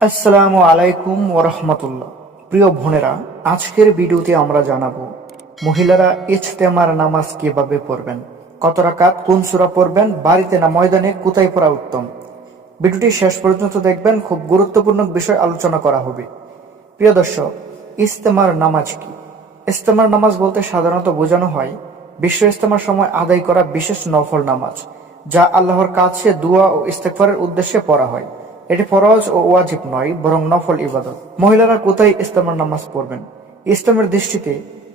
আসসালামু আলাইকুম ওরহমতুল্লাহ। প্রিয় বোনেরা, আজকের ভিডিওতে আমরা জানাবো মহিলারা ইজতেমার নামাজ কিভাবে পড়বেন, কত রাকাত, কোন সূরা পড়বেন, বাড়িতে না ময়দানে, কোথায় পড়া উত্তম। ভিডিওটি শেষ পর্যন্ত দেখবেন, খুব গুরুত্বপূর্ণ বিষয় আলোচনা করা হবে। প্রিয় দর্শক, ইজতেমার নামাজ কি? ইজতেমার নামাজ বলতে সাধারণত বোঝানো হয় বিশ্ব ইজতেমার সময় আদায় করা বিশেষ নফল নামাজ, যা আল্লাহর কাছে দোয়া ও ইস্তেগফারের উদ্দেশ্যে পড়া হয়। এটি ফরজ ও ওয়াজিব নয়, বরং নফল ইবাদত। মহিলারা কোথায় ইজতেমার নামাজ পড়বেন? ইসলামের দৃষ্টিতে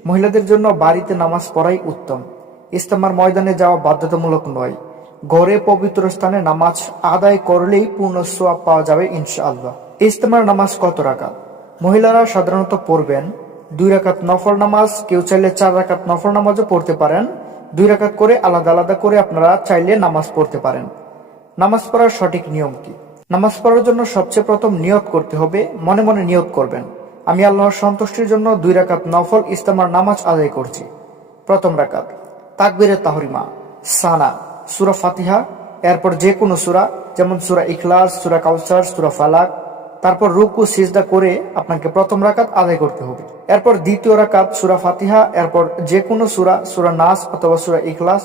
মহিলাদের জন্য বাড়িতে নামাজ পড়াই উত্তম। ইজতেমার ময়দানে যাওয়া বাধ্যতামূলক নয়। ঘরে পবিত্র স্থানে নামাজ আদায় করলেই পূর্ণ সওয়াব পাওয়া যাবে ইনশাআল্লাহ। ইজতেমার নামাজ কত রাকাত? মহিলারা সাধারণত পড়বেন 2 রাকাত নফল নামাজ। কেউ চাইলে 4 রাকাত নফল নামাজও পড়তে পারেন। 2 রাকাত করে আলাদা আলাদা করে আপনারা চাইলে নামাজ পড়তে পারেন। নামাজ পড়ার সঠিক নিয়ম কি? নামাজ পড়ার জন্য সবচেয়ে প্রথম নিয়ত করতে হবে। মনে মনে নিয়ত করবেন, আমি আল্লাহর সন্তুষ্টির জন্য 2 রাকাত নফল ইজতেমার নামাজ আদায় করছি। প্রথম রাকাত তাকবীরে তাহরিমা, সানা, সূরা ফাতিহা, এরপর যে কোনো সূরা, যেমন সূরা ইখলাস, সূরা কাউসার, সূরা ফালাক। তারপর রুকু সিজদা করে আপনাকে প্রথম রাকাত আদায় করতে হবে। এরপর দ্বিতীয় রাকাত সূরা ফাতিহা, এরপর যে কোনো সূরা, সূরা নাস অথবা সূরা ইখলাস,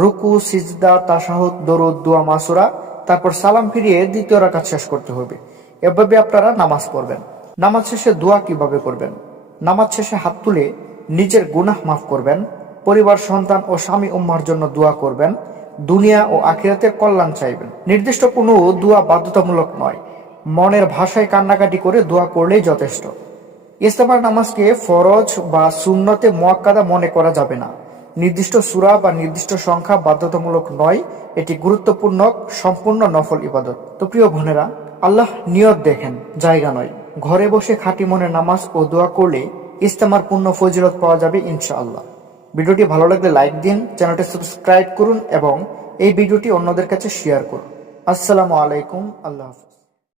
রুকু সিজদা, তাশাহুদ, দরুদ, দোয়া, মাসুরা, তারপর সালাম ফিরিয়ে দ্বিতীয় রাকাত শেষ করতে হবে। এভাবে আপনারা নামাজ পড়বেন। নামাজ শেষে দোয়া কিভাবে করবেন? নামাজ শেষে হাত তুলে নিজের গুনাহ মাফ করবেন, পরিবার, সন্তান ও স্বামী উম্মার জন্য দোয়া করবেন, দুনিয়া ও আখিরাতের কল্যাণ চাইবেন। নির্দিষ্ট কোনো দোয়া বাধ্যতামূলক নয়, মনের ভাষায় কান্নাকাটি করে দোয়া করলেই যথেষ্ট। ইজতেমার নামাজকে ফরজ বা সুন্নতে মুআক্কাদা মনে করা যাবে না। নির্দিষ্ট সূরা বা নির্দিষ্ট সংখ্যা বাধ্যতামূলক নয়। এটি গুরুত্বপূর্ণ, সম্পূর্ণ নফল ইবাদত। তো প্রিয় বোনেরা, আল্লাহ নিয়ত দেখেন, জায়গা নয়। ঘরে বসে খাঁটি মনে নামাজ ও দোয়া করলে ইজতেমার পূর্ণ ফজিলত পাওয়া যাবে ইনশাআল্লাহ। ভিডিওটি ভালো লাগলে লাইক দিন, চ্যানেলটি সাবস্ক্রাইব করুন এবং এই ভিডিওটি অন্যদের কাছে শেয়ার করুন। আসসালামু আলাইকুম, আল্লাহ হাফেজ।